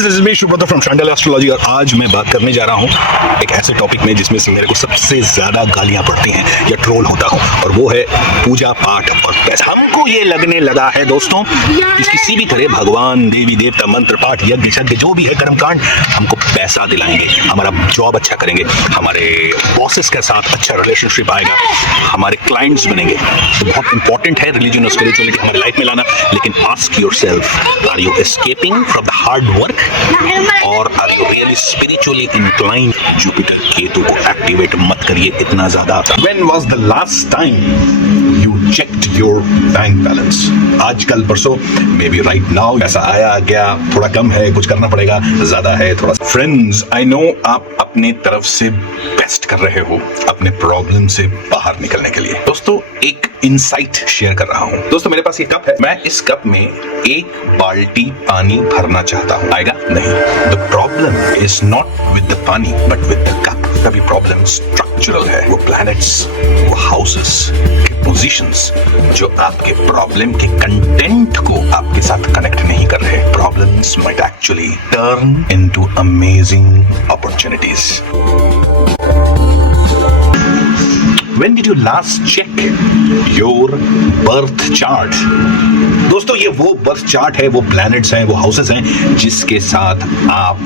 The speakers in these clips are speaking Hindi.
Guys, this is me Shubhrata from Shandal astrology और आज मैं बात करने जा रहा हूँ एक ऐसे टॉपिक में जिसमें से मेरे को सबसे ज्यादा गालियां पड़ती हैं या ट्रोल होता हूँ, और वो है पूजा पाठ और पैसा। हमको ये लगने लगा है दोस्तों कि किसी भी तरह भगवान, देवी देवता, मंत्र पाठ, यज्ञ यज्ञ जो भी है कर्मकांड हमको पैसा दिलाएंगे, हमारा जॉब अच्छा करेंगे, हमारे बॉसेस के साथ अच्छा रिलेशनशिप आएगा, हमारे क्लाइंट्स बनेंगे। तो बहुत इंपॉर्टेंट है रिलीजन और स्पिरिचुअलिटी हमारी लाइफ में लाना। लेकिन ask yourself, are you escaping from the hard work और are you really spiritually inclined? Jupiter Ketu को एक्टिवेट मत करिए इतना ज्यादा। When was the last time you checked your bank balance? आजकल परसों, मे बी राइट नाउ। ऐसा आया गया, थोड़ा कम है, कुछ करना पड़ेगा, ज्यादा है थोड़ा। फ्रेंड्स, आई नो आप अपनी तरफ से बेस्ट कर रहे हो अपने प्रॉब्लम से बाहर निकलने के लिए। दोस्तों, एक इनसाइट शेयर कर रहा हूं। दोस्तों, मेरे पास ये कप है, मैं इस कप में एक बाल्टी पानी भरना चाहता हूं, आएगा नहीं। The problem is not with the पानी बट विद द कप। तभी प्रॉब्लम स्ट्रक्चरल है। वो प्लैनेट्स, वो हाउसेस के पोजीशंस जो आपके प्रॉब्लम के कंटेंट को आपके साथ कनेक्ट नहीं कर रहे। Problems might actually turn into amazing opportunities. When did you last check your birth chart? दोस्तों, ये वो बर्थ चार्ट है, वो प्लैनेट्स हैं, वो हाउसेस हैं जिसके साथ आप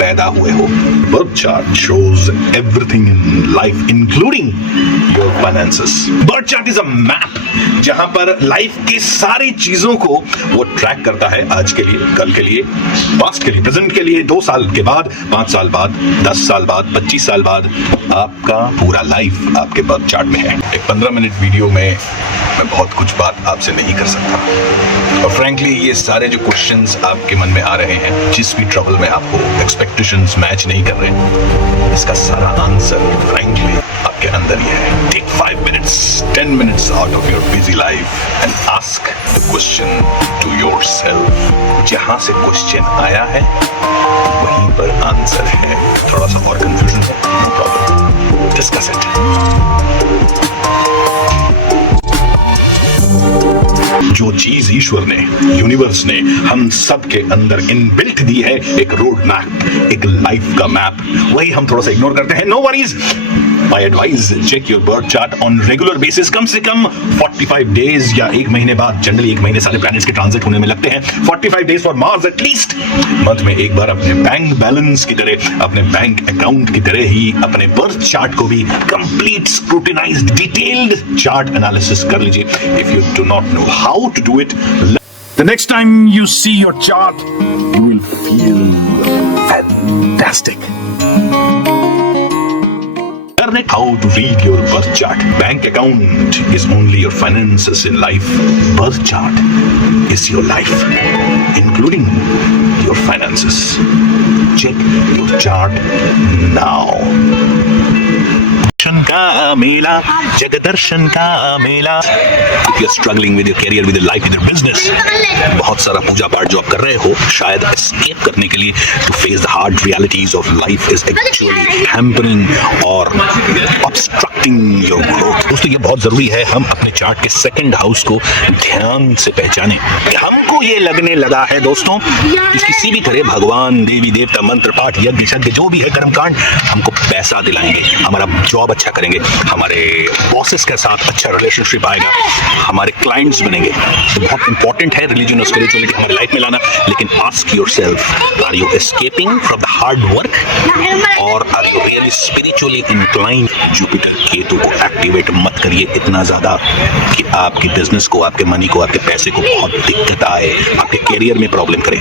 पैदा हुए हो। Birth chart shows everything in life, including your finances. Birth chart is a map जहां पर लाइफ की सारी चीजों को वो ट्रैक करता है। आज के लिए, कल के लिए, पास्ट के लिए, प्रेजेंट के लिए, 2 साल के बाद, 5 साल बाद, 10 साल बाद, 25 साल बाद। आपका पूरा लाइफ आपके बर्थ चार्ट में है। एक 15 मिनट वीडियो में मैं बहुत कुछ बात आपसे नहीं कर सकता, और फ्रैंकली ये सारे जो क्वेश्चंस आपके मन में आ रहे हैं, जिस भी ट्रबल में आपको एक्सपेक्टेशंस मैच नहीं कर रहे, इसका सारा आंसर फ्रैंकली आपके अंदर ही है। Take 5 minutes, 10 minutes out of your busy life and ask the question to yourself. जहां से क्वेश्चन आया है वहीं पर आंसर है। थोड़ा सा और कंफ्यूजन है, नो प्रॉब्लम, डिस्कस इट। जो चीज ईश्वर ने, यूनिवर्स ने हम सब के अंदर इनबिल्ट दी है, एक रोड मैप, एक लाइफ का मैप, वही हम थोड़ा सा इग्नोर करते हैं। No worries, my advice, check your birth chart on regular basis. कम से कम 45 डेज या 1 महीने बाद। जनरली 1 महीने सारे प्लैनेट्स के ट्रांजिट होने में लगते हैं। 45 days for Mars at least. Month में एक बार अपने बैंक बैलेंस की तरह, अपने बैंक अकाउंट की तरह ही अपने बर्थ चार्ट को भी complete scrutinized, detailed chart analysis कर लीजिए। If you do not know how to do it, the next time you see your chart, you will feel fantastic. How to read your birth chart. Bank account is only your finances in life. Birth chart is your life, including your finances. Check your chart now. का मेला, जगदर्शन का मेला। If you're struggling with your career, with your life, with your business, बहुत सारा पूजा पाठ जो आप कर रहे हो, शायद escape करने के लिए, to face the hard realities of life is actually hampering or obstructing your growth. दोस्तों, ये बहुत जरूरी है हम अपने चार्ट के सेकंड हाउस को ध्यान से पहचाने। हमको ये लगने लगा है दोस्तों कि किसी भी तरह भगवान, देवी देवता, मंत्र पाठ, यज्ञ यज्ञ जो भी है कर्मकांड हमको पैसा दिलाएंगे, हमारा जॉब अच्छा करेंगे, हमारे बॉसेस के साथ अच्छा रिलेशनशिप आएगा, हमारे क्लाइंट्स बनेंगे। तो बहुत इंपॉर्टेंट है रिलीजन और स्पिरिचुअलिटी हमारी लाइफ में लाना। लेकिन ask yourself, are you escaping from the hard work और are you really spiritually inclined? Jupiter Ketu को एक्टिवेट मत करिए इतना ज्यादा कि आपके बिजनेस को, आपके मनी को, आपके पैसे को बहुत दिक्कत आए, आपके करियर में प्रॉब्लम करे।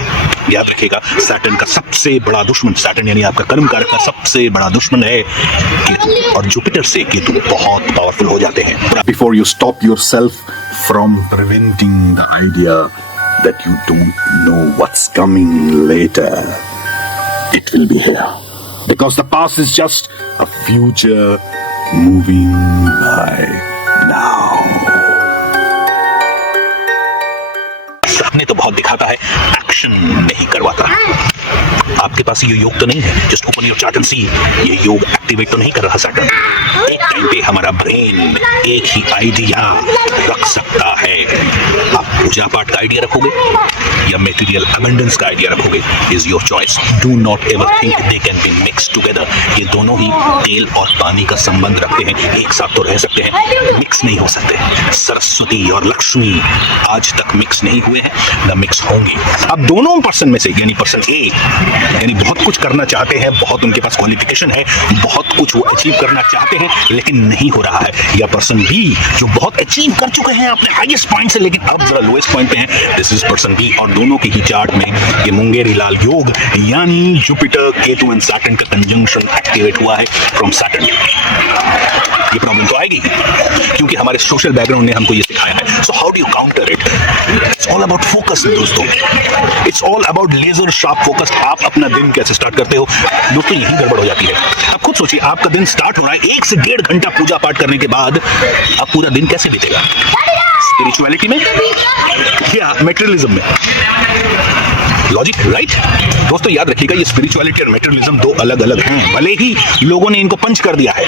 याद रखिएगा, सैटर्न का सबसे बड़ा दुश्मन, सैटर्न यानी आपका कर्म कारक का सबसे बड़ा दुश्मन है केतु, और जुपिटर से केतु बहुत पावरफुल हो जाते हैं। Before you stop yourself from preventing the idea that you don't know what's coming later, it will be here. Because the past is just a future moving by now. सपने तो बहुत दिखाता है, एक्शन नहीं करवाता। आपके पास ये योग तो नहीं है, just open your chart and see. ये योग एक्टिवेट तो नहीं कर रहा सैटर्न। एक टाइम पे हमारा ब्रेन एक ही आइडिया रख सकता है। आप पूजा पाठ का आइडिया रखोगे या मेटीरियल अबंडेंस का आइडिया रखोगे is your choice. Do not ever think they can be mix together. ये दोनों ही तेल और पानी का संबंध रखते हैं, एक साथ तो रह सकते हैं, मिक्स नहीं हो सकते। सरस्वती और लक्ष्मी आज तक मिक्स नहीं हुए हैं, न मिक्स होंगे। अब दोनों पर्सन में से यानी पर्सन ए यानी बहुत कुछ करना चाहते हैं, बहुत उनके पास क्वालिफिकेशन है, बहुत कुछ वो अचीव करना चाहते हैं लेकिन नहीं हो रहा है, या पर्सन बी जो बहुत अचीव कर चुके हैं अपने हाईएस्ट पॉइंट से लेकिन अब जरा लोएस्ट पॉइंट पे हैं, दिस इज पर्सन बी। और दोनों के ही चार्ट में ये मुंगेरी लाल योग यानी जुपिटर केतु एंड सैटर्न का कंजंक्शन एक्टिवेट हुआ है फ्रॉम सैटर्न। ये प्रॉब्लम तो आएगी क्योंकि हमारे सोशल बैकग्राउंड ने हमको ये सिखाया है। So how do you counter it? It's all about focus दोस्तों, it's all about laser sharp focus. आप अपना दिन कैसे स्टार्ट करते हो दोस्तों, यही गड़बड़ हो जाती है। अब खुद सोचिए, आपका दिन स्टार्ट हो रहा है 1 से 1.5 घंटा पूजा पाठ करने के बाद, अब पूरा दिन कैसे बीतेगा? स्पिरिचुअलिटी में या मेटेरियलिज्म में? लॉजिक राइट दोस्तों, याद रखिएगा ये स्पिरिचुअलिटी और मेटेरियलिज्म दो अलग अलग हैं। भले ही लोगों ने इनको पंच कर दिया है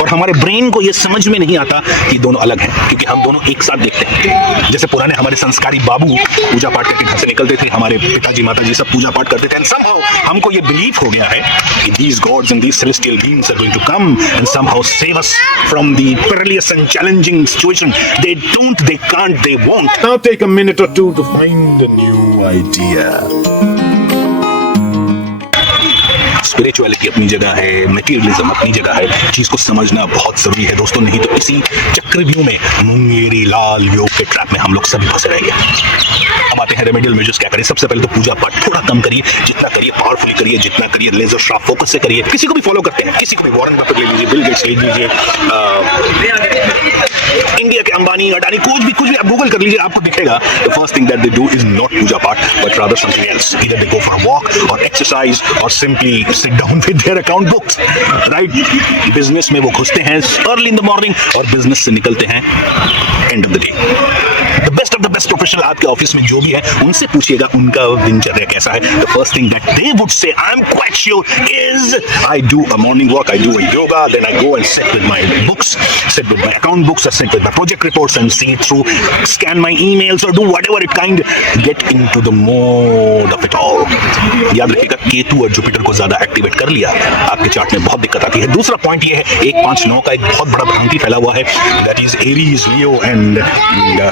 और हमारे ब्रेन को ये समझ में नहीं आता कि दोनों अलग हैं क्योंकि हम दोनों एक साथ देखते हैं। जैसे पुराने हमारे संस्कारी बाबू पूजा पाठ करके घर से निकलते थे, हमारे पिताजी माताजी सब पूजा पाठ करते थे, एंड समहाउ हमको ये बिलीफ हो गया है कि these gods and these celestial beings are going to come and somehow save us from the perilous and challenging situation. They don't, they can't, they won't. Now take a minute or two to find a new idea. Spirituality अपनी जगह है, मटेरियलिज्म अपनी जगह है, चीज को समझना बहुत जरूरी है दोस्तों, नहीं तो इसी चक्रव्यूह में मुंगेरी लाल योग के ट्रैप में हम लोग सभी फंसे रहेंगे। हम आते हैं रेमेडियल मेजर्स क्या करें। सबसे पहले तो पूजा पाठ थोड़ा कम करिए, जितना करिए पावरफुली करिए, जितना करिए लेजर शार्प फोकस से करिए। किसी को भी फॉलो करते हैं, किसी को भी वॉरेन बफेट ले लीजिए, बिल गेट्स ले लीजिए, इंडिया के अंबानी अडानी, कुछ भी आप गूगल कर लीजिए, आपको दिखेगा the first thing that they do is not puja path but rather something else. Either they go for walk और एक्सरसाइज और simply sit down with their account books, right. Business में वो घुसते हैं अर्ली इन द मॉर्निंग और बिजनेस से निकलते हैं end of the day. The best of the best professional आपके ऑफिस में जो भी है उनसे पूछिएगा उनका दिनचर्या कैसा है। The first thing that they would say, I am quite sure, is I do a morning walk, I do a yoga, then I go and sit with my books, sit with my account books, I sit with my project reports and see it through, scan my emails or do whatever it kind, get into the mode of it all. याद रखिएगा केतु और जुपिटर को ज्यादा एक्टिवेट कर लिया आपके चार्ट में बहुत दिक्कत आती है। दूसरा पॉइंट ये है 1, 5, 9 का एक बहुत बड़ा भ्रांति फैला हुआ है, that is Aries, Leo and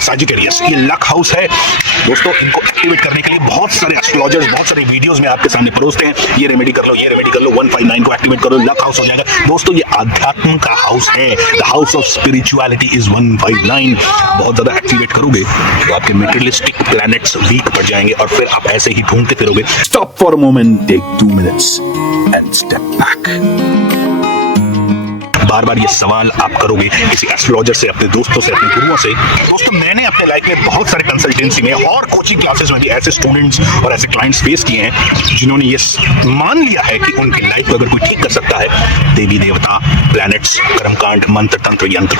Sagittarius. ये लक हाउस है दोस्तों, इनको एक्टिवेट करने के लिए बहुत सारे एस्ट्रोलॉजर्स बहुत सारे वीडियोस में आपके सामने परोसते हैं, ये रेमेडी कर लो, ये रेमेडी कर लो, 159 को एक्टिवेट करो, लक हाउस हो जाएगा। दोस्तों ये आध्यात्म का हाउस है, the house of spirituality is 159। बहुत ज्यादा एक्टिवेट करोगे तो आपके मेटेरियलिस्टिक प्लैनेट्स वीक पड़ जाएंगे और फिर आप ऐसे ही ढूंढते फिरोगे। Stop for a moment, take 2 minutes and step back. बार बार ये सवाल आप करोगे किसी एस्ट्रोलॉजर से, अपने दोस्तों से, अपने गुरुओं से। दोस्तों मैंने अपने लाइफ में बहुत सारे कंसल्टेंसी में और कोचिंग क्लासेस में भी ऐसे स्टूडेंट्स और ऐसे क्लाइंट्स फेस किए हैं जिन्होंने ये मान लिया है कि उनकी लाइफ को अगर कोई ठीक कर सकता है, देवी देवता, प्लैनेट्स, कर्मकांड, मंत्र, तंत्र, यंत्र,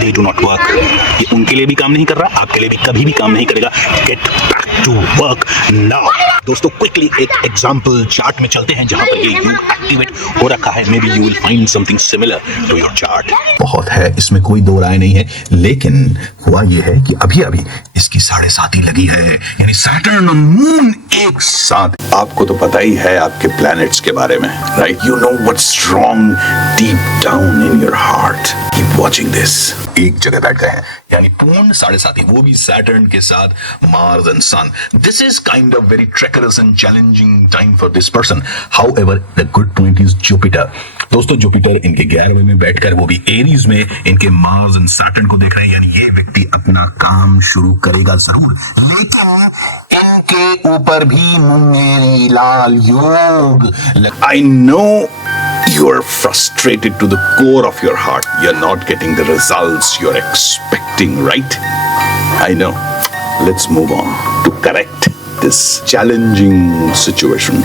दे डू नॉट वर्क। ये उनके लिए भी काम नहीं कर रहा, आपके लिए भी कभी भी काम नहीं करेगा। Get back to work now. दोस्तों क्विकली एक एग्जांपल चार्ट में चलते हैं जहां पर ये योग एक्टिवेट हो रखा है। Maybe you will find something similar to your chart. बहुत है, इसमें कोई दो राय नहीं है, लेकिन हुआ यह है कि अभी अभी इसकी 7.5 लगी है, यानी सैटर्न और मून एक साथ। आपको तो पता ही है आपके प्लैनेट्स के बारे में, right? You know what's strong deep down in your heart. Keep watching this. एक जगह बैठ गए हैं, यानी पूर्ण 7.5, वो भी सैटर्न के साथ Mars and sun. This is kind of very treacherous and challenging time for this person. However the good point is Jupiter. दोस्तों जुपिटर इनके 11वें में बैठकर, वो भी एरीज में, इनके मार्स एंड सैटर्न को देख रहे हैं, यानी ये व्यक्ति अपना काम शुरू करेगा जरूर, लेकिन इनके ऊपर भी मुंगेरी लाल योग। I know you are frustrated to the core of your heart. You're not getting the results you're expecting, right? I know. Let's move on to correct this challenging situation.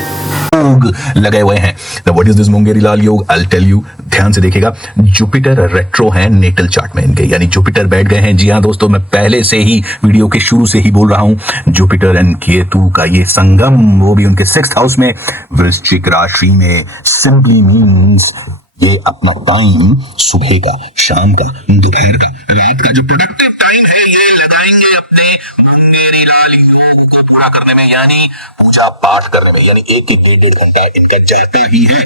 योग लगे हुए हैं। Now what is this Mungeri लाल योग? I'll tell you. ध्यान से देखिएगा, जुपिटर रेट्रो है नेटल चार्ट में इनके, यानी जुपिटर बैठ गए हैं। जी हाँ दोस्तों, मैं पहले से ही वीडियो के शुरू से ही बोल रहा हूं, जुपिटर एंड केतु का ये संगम, वो भी उनके 6th हाउस में, वृश्चिक राशि में, सिंपली मीन्स ये अपना टाइम सुबह का, शाम का, दोपहर का, रात का जो प्रोडक्टिव टाइम है ये लगाएंगे अपने मुंगेरी लाल योग को पूरा करने में, यानी पूजा पाठ करने में, यानी एक 1.5 घंटा इनका जाता ही है।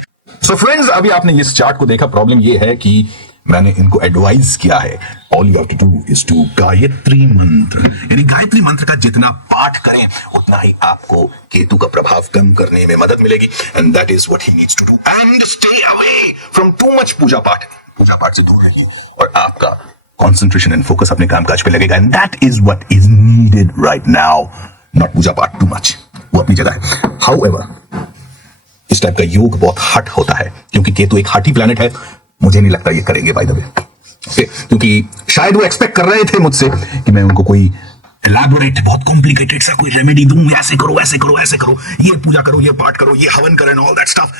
सो फ्रेंड्स, अभी आपने इस चार्ट को देखा। प्रॉब्लम ये है कि मैंने इनको एडवाइस किया है, all you have to do is to Gayatri mantra, यानी गायत्री मंत्र का जितना पाठ करें उतना ही आपको केतु का प्रभाव कम करने में मदद मिलेगी। And that is what he needs to do, and stay away from too much puja path. Puja पाठ से दूर रहिए और आपका कंसंट्रेशन एंड फोकस अपने कामकाज पे लगेगा, and that is what is needed right now, not puja path too much, वो अपनी जगह है। हाउएवर, इस टाइप का योग बहुत हट होता है क्योंकि केतु एक हठी प्लैनेट है। मुझे नहीं लगता ये करेंगे बाय द वे, क्योंकि शायद वो एक्सपेक्ट कर रहे थे मुझसे कि मैं उनको कोई एलैबोरेट, बहुत कॉम्प्लिकेटेड सा कोई रेमेडी दूं, ऐसे करो ऐसे करो ऐसे करो, ये पूजा करो, ये पाठ करो, ये हवन करें, all that stuff.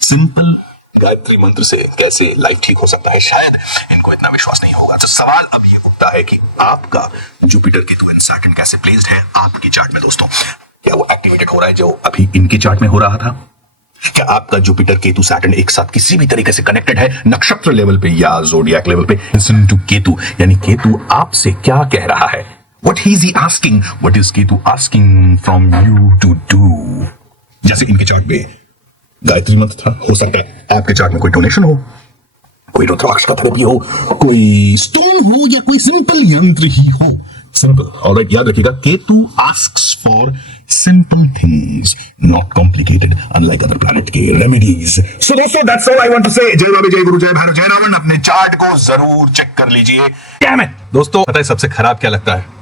Simple Gayatri मंत्र से कैसे लाइफ ठीक हो सकता है, शायद इनको इतना विश्वास नहीं होगा। तो सवाल अब ये उठता है कि आपका जुपिटर केतु एंड सैटर्न कैसे प्लेस्ड है आपकी चार्ट में दोस्तों। क्या वो एक्टिवेटेड हो रहा है जो अभी इनके चार्ट में हो रहा था? क्या आपका जुपिटर केतु सैटर्न एक साथ किसी भी तरीके से कनेक्टेड है नक्षत्र लेवल पे या जोडियाक लेवल पे? लिसन टू केतु, यानी केतु आपसे क्या कह रहा है? What is he asking? What is Ketu asking from you to do? जैसे इनके चार्ट पे गायत्री मंत्र था, हो सकता है आपके चार्ट में कोई डोनेशन हो, कोई रुद्राक्ष का थेरेपी हो, कोई स्टोन हो, या कोई सिंपल यंत्र ही हो। सिंपल, ऑलराइट, याद रखिएगा, Ketu asks for simple things, not complicated, unlike other planet के रेमेडीज। सो दोस्तों, that's all I want to say. जय बाबा, जय गुरु, जय भैरव, जय रावण। अपने चार्ट को जरूर चेक कर लीजिए। डैम इट दोस्तों, पता है सबसे खराब क्या लगता है?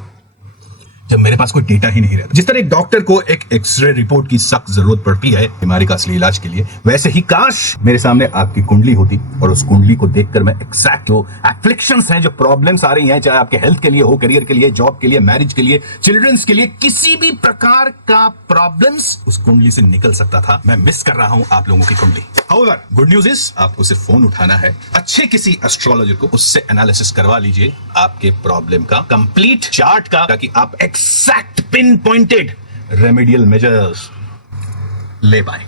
जब मेरे पास कोई डेटा ही नहीं रहता। जिस तरह एक डॉक्टर को एक एक्सरे रिपोर्ट की सख्त जरूरत पड़ती है बीमारी का असली इलाज के लिए, वैसे ही काश मेरे सामने आपकी कुंडली होती और उस कुंडली को देखकर मैं एग्जैक्ट जो एफ्लिक्शंस हैं, जो प्रॉब्लम्स आ रही हैं, चाहे आपके हेल्थ के लिए हो, करियर के लिए, जॉब के लिए, मैरिज के लिए, चिल्ड्रंस के लिए, किसी भी प्रकार का प्रॉब्लम्स उस कुंडली से निकल सकता था। मैं मिस कर रहा हूं आप लोगों की कुंडली। हाउएवर, गुड न्यूज इज आपको सिर्फ फोन उठाना है, अच्छे किसी एस्ट्रोलॉजर को, उससे एनालिसिस करवा लीजिए आपके प्रॉब्लम का, कंप्लीट चार्ट का, ताकि आप exact pin pointed remedial measures ले पाए।